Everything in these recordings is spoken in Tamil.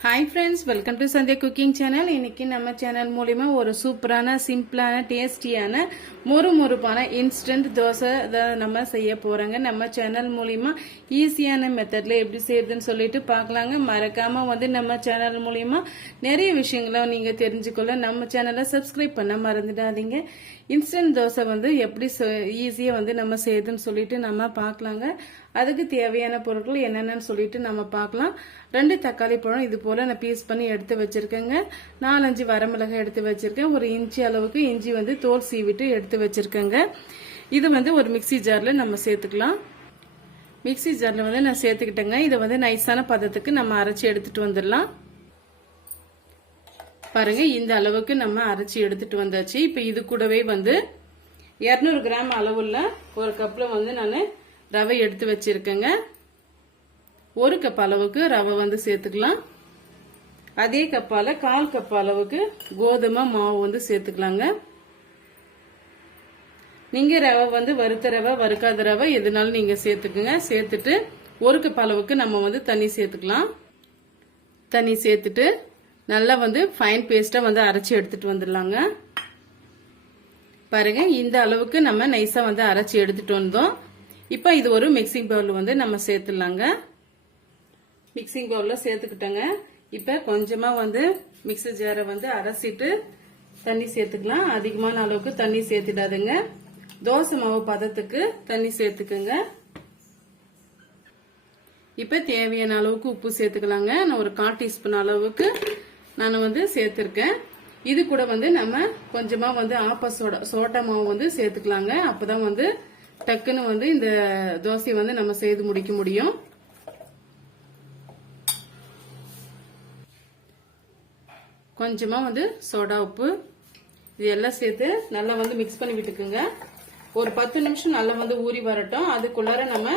Hi friends welcome to Sandhya cooking channel இன்னைக்கு நம்ம சேனல் மூலிமா ஒரு சூப்பரான சிம்பிளான டேஸ்டியான மொறு மொறுப்பான இன்ஸ்டன்ட் தோசை இதை நம்ம செய்ய போகிறோங்க நம்ம சேனல் மூலிமா ஈஸியான மெத்தடில் எப்படி செய்யுதுன்னு சொல்லிட்டு பார்க்கலாங்க. மறக்காமல் வந்து நம்ம சேனல் மூலிமா நிறைய விஷயங்களை நீங்கள் தெரிஞ்சுக்கொள்ள நம்ம சேனலை சப்ஸ்கிரைப் பண்ண மறந்துடாதீங்க. இன்ஸ்டன்ட் தோசை வந்து எப்படி ஈஸியாக வந்து நம்ம செய்யுதுன்னு சொல்லிட்டு நம்ம பார்க்கலாங்க அதுக்கு தேவையான பொருட்கள் என்னென்னு சொல்லிட்டு நம்ம பார்க்கலாம் ரெண்டு தக்காளி பழம் இது போல் நான் பீஸ் பண்ணி எடுத்து வச்சிருக்கேங்க. நாலஞ்சு வரமிளகாய் எடுத்து வச்சிருக்கேன். ஒரு இஞ்சி அளவுக்கு இஞ்சி வந்து தோல் சீவிட்டு எடுத்து வச்சிருக்கேங்க. இது வந்து ஒரு மிக்சி ஜாரில் நம்ம சேர்த்துக்கலாம். மிக்சி ஜாரில் வந்து நான் சேர்த்துக்கிட்டேங்க. இதை வந்து நைஸான பதத்துக்கு நம்ம அரைச்சி எடுத்துட்டு வந்துடலாம். பாருங்க இந்த அளவுக்கு நம்ம அரைச்சி எடுத்துட்டு வந்தாச்சு. இப்போ இது கூடவே வந்து இரநூறு கிராம் அளவுள்ள ஒரு கப்பில் வந்து நான் ரவை எடுத்து வச்சிருக்கேங்க. ஒரு கப் அளவுக்கு ரவை வந்து சேர்த்துக்கலாம். அதே கப்பால கால் கப் அளவுக்கு கோதுமை மாவு வந்து சேர்த்துக்கலாங்க. நீங்க ரவை வந்து வறுத்த ரவை வறுக்காத ரவை எதுனாலும் நீங்க சேர்த்துக்குங்க. சேர்த்துட்டு ஒரு கப் அளவுக்கு நம்ம வந்து தண்ணி சேர்த்துக்கலாம். தண்ணி சேர்த்துட்டு நல்லா வந்து ஃபைன் பேஸ்டா வந்து அரைச்சி எடுத்துட்டு வந்துடலாங்க. பாருங்க இந்த அளவுக்கு நம்ம நைஸா வந்து அரைச்சி எடுத்துட்டு வந்தோம். இப்போ இது ஒரு மிக்சிங் பவுல் வந்து நம்ம சேர்த்துடலாங்க. மிக்சிங் பவுல்ல சேர்த்துக்கிட்டோங்க. இப்போ கொஞ்சமா வந்து மிக்சி ஜாரை வந்து அரைச்சிட்டு தண்ணி சேர்த்துக்கலாம். அதிகமான அளவுக்கு தண்ணி சேர்த்துடாதுங்க. தோசை மாவு பதத்துக்கு தண்ணி சேர்த்துக்குங்க. இப்போ தேவையான அளவுக்கு உப்பு சேர்த்துக்கலாங்க. நான் ஒரு கால் டீஸ்பூன் அளவுக்கு நான் வந்து சேர்த்துருக்கேன். இது கூட வந்து நம்ம கொஞ்சமா வந்து ஆப்ப சோடா சோட்டா மாவு வந்து சேர்த்துக்கலாங்க. அப்பதான் வந்து டக்குன்னு வந்து இந்த தோசையை வந்து நம்ம செய்து முடிக்க முடியும். கொஞ்சமா வந்து சோடா உப்பு இது எல்லாம் சேர்த்து நல்லா வந்து மிக்ஸ் பண்ணி விட்டுக்குங்க. ஒரு பத்து நிமிஷம் நல்லா வந்து ஊறி வரட்டும். அதுக்குள்ளார நம்ம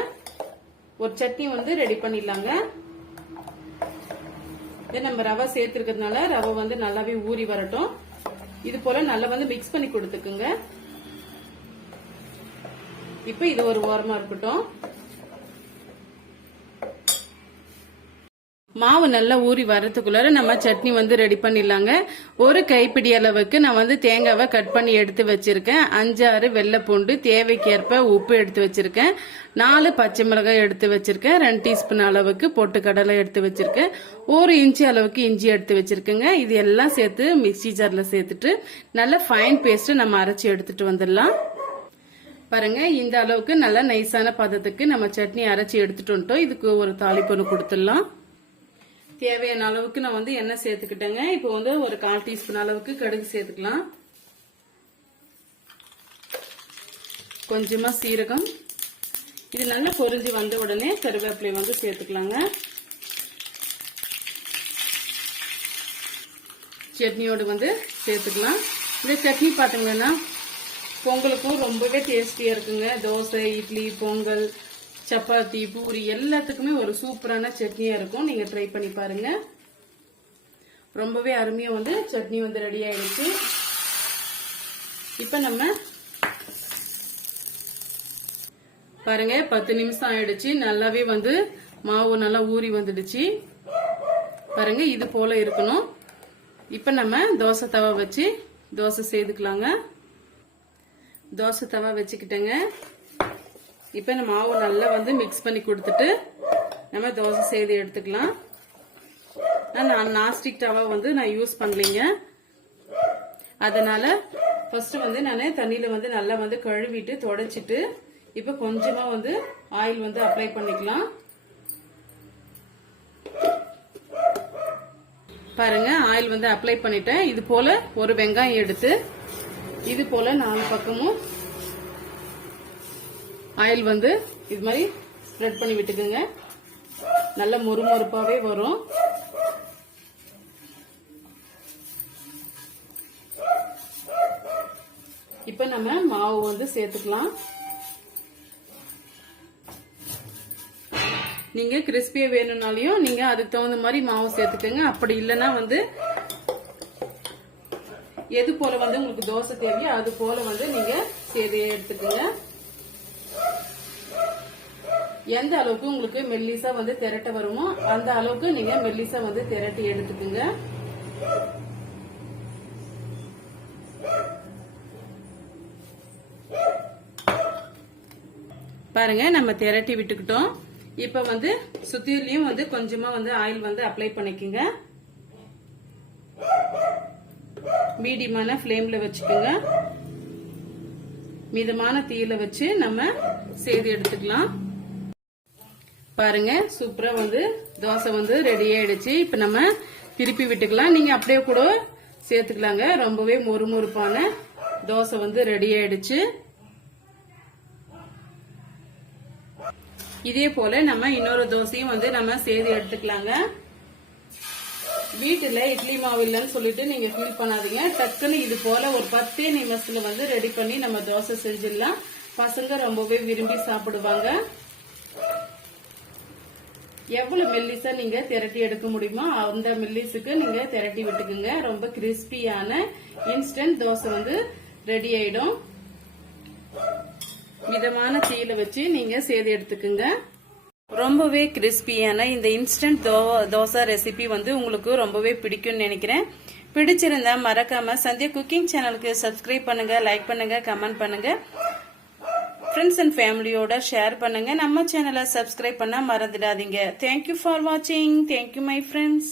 ஒரு சட்னி வந்து ரெடி பண்ணிடலாங்க. நம்ம ரவை சேர்த்துருக்கிறதுனால ரவை வந்து நல்லாவே ஊறி வரட்டும். இது போல நல்லா வந்து மிக்ஸ் பண்ணி கொடுத்துக்குங்க. இப்ப இது ஒரு ஓரமா இருக்கட்டும். மாவு நல்லா ஊறி வரதுக்குள்ளார நம்ம சட்னி வந்து ரெடி பண்ணிடலாங்க. ஒரு கைப்பிடி அளவுக்கு நான் வந்து தேங்காவை கட் பண்ணி எடுத்து வச்சிருக்கேன். அஞ்சாறு வெள்ளை பூண்டு தேவைக்கேற்ப உப்பு எடுத்து வச்சிருக்கேன். நாலு பச்சை மிளகாய் எடுத்து வச்சிருக்கேன். ரெண்டு டீஸ்பூன் அளவுக்கு பொட்டுக்கடலை எடுத்து வச்சிருக்கேன். ஒரு இன்ச்சு அளவுக்கு இஞ்சி எடுத்து வச்சிருக்கேங்க. இது எல்லாம் சேர்த்து மிக்சி ஜாரில் சேர்த்துட்டு நல்லா ஃபைன் பேஸ்ட்டு நம்ம அரைச்சி எடுத்துட்டு வந்துடலாம். பாருங்க இந்த அளவுக்கு நல்லா நைஸான பதத்துக்கு நம்ம சட்னி அரைச்சி எடுத்துட்டு வந்துட்டோம். இதுக்கு ஒரு தாளிப்பொண்ணு கொடுத்துடலாம். தேவையான அளவுக்கு நான் வந்து எண்ணெய் சேர்த்துக்கிட்டேங்க. இப்போ வந்து ஒரு கால் டீஸ்பூன் அளவுக்கு கடுகு சேர்த்துக்கலாம். கொஞ்சமா சீரகம். இது நல்லா பொரிஞ்சு வந்த உடனே கருவேப்பிலை வந்து சேர்த்துக்கலாங்க. சட்னியோடு வந்து சேர்த்துக்கலாம். இந்த சட்னி பார்த்தீங்கன்னா பொங்கலுக்கும் ரொம்பவே டேஸ்டியாக இருக்குங்க. தோசை இட்லி பொங்கல் சப்பாத்தி பூரி எல்லாத்துக்குமே ஒரு சூப்பரான சட்னியா இருக்கும். நீங்க ட்ரை பண்ணி பாருங்க. ரொம்பவே அருமையா வந்து சட்னி வந்து ரெடி ஆயிடுச்சு. இப்ப நம்ம பாருங்க பத்து நிமிஷம் ஆயிடுச்சு. நல்லாவே வந்து மாவு நல்லா ஊறி வந்துடுச்சு. பாருங்க இது போல இருக்கணும். இப்ப நம்ம தோசை தவா வச்சு தோசை செய்துக்கலாங்க. தோசை தவா வச்சுக்கிட்டேங்க. இப்போ இந்த மாவு நல்லா வந்து மிக்ஸ் பண்ணி கொடுத்துட்டு நம்ம தோசை செய்து எடுத்துக்கலாம். நான் நாஸ்டிக் டவா வந்து நான் யூஸ் பண்ணலைங்க. அதனால ஃபர்ஸ்ட் வந்து நான் தண்ணியில வந்து நல்லா வந்து கழுவிட்டு தொடச்சிட்டு இப்போ கொஞ்சமா வந்து ஆயில் வந்து அப்ளை பண்ணிக்கலாம். பாருங்க ஆயில் வந்து அப்ளை பண்ணிட்டேன். இது போல ஒரு வெங்காயம் எடுத்து இது போல நாலு பக்கமும் ஆயில் வந்து இது மாதிரி ஸ்ப்ரெட் பண்ணி விட்டுக்குங்க. நல்ல மொறுமொறுப்பாவே வரும். இப்ப நம்ம மாவு வந்து சேர்த்துக்கலாம். நீங்க கிறிஸ்பியா வேணும்னாலையும் நீங்க அதுக்கு தகுந்த மாதிரி மாவு சேர்த்துக்கோங்க. அப்படி இல்லைன்னா வந்து எது போல வந்து உங்களுக்கு தோசை தேவையோ அது போல வந்து நீங்க செய்து எடுத்துக்கோங்க. எந்த அளவுக்கு உங்களுக்கு மெல்லிசா வந்து திரட்ட வருமோ அந்த அளவுக்கு நீங்க மெல்லிசா வந்து திரட்டி எடுத்துக்குங்க. பாருங்க நம்ம திரட்டி விட்டுக்கிட்டோம். இப்ப வந்து சுத்திலையும் வந்து கொஞ்சமா வந்து ஆயில் வந்து அப்ளை பண்ணிக்கோங்க. மீடியமான ஃப்ளேம்ல வச்சுக்கோங்க. மிதமான தீயில வச்சு நம்ம செய்து எடுத்துக்கலாம். பாருங்க சூப்பரா வந்து தோசை வந்து ரெடி ஆயிடுச்சு. இப்ப நம்ம திருப்பி விட்டுக்கலாம். நீங்க அப்படியே கூட சேர்த்துக்கலாங்க. ரொம்பவே மொறுமொறுப்பான தோசை வந்து ரெடி ஆயிடுச்சு. இதே போல நம்ம இன்னொரு தோசையும் வந்து நம்ம சேர்த்து எடுத்துக்கலாங்க. வீட்டுல இட்லி மாவு இல்லைன்னு சொல்லிட்டு நீங்க ஃபீல் பண்ணாதீங்க. டக்குன்னு இது போல ஒரு பத்தே நிமிஷத்துல வந்து ரெடி பண்ணி நம்ம தோசை செஞ்சிடலாம். பசங்க ரொம்பவே விரும்பி சாப்பிடுவாங்க. எவ்வளவு மெல்லிசா நீங்க திரட்டி எடுக்க முடியுமோ அந்த மெல்லிஸுக்கு நீங்க திரட்டி விட்டுக்குங்க. ரொம்ப கிறிஸ்பியான இன்ஸ்டன்ட் தோசை வந்து ரெடி ஆயிடும். மிதமான தீயில வச்சு நீங்க செய்து எடுத்துக்குங்க. ரொம்பவே கிறிஸ்பியான இந்த இன்ஸ்டன்ட் தோ தோசை ரெசிபி வந்து உங்களுக்கு ரொம்பவே பிடிக்கும்னு நினைக்கிறேன். பிடிச்சிருந்தா மறக்காம சந்தியா குக்கிங் சேனலுக்கு சப்ஸ்கிரைப் பண்ணுங்க லைக் பண்ணுங்க கமெண்ட் பண்ணுங்க. ஃப்ரெண்ட்ஸ் அண்ட் ஃபேமிலியோட ஷேர் பண்ணுங்க. நம்ம சேனலை சப்ஸ்கிரைப் பண்ண மறந்துடாதீங்க. தேங்க்யூ ஃபார் வாட்சிங் தேங்க்யூ மை ஃப்ரெண்ட்ஸ்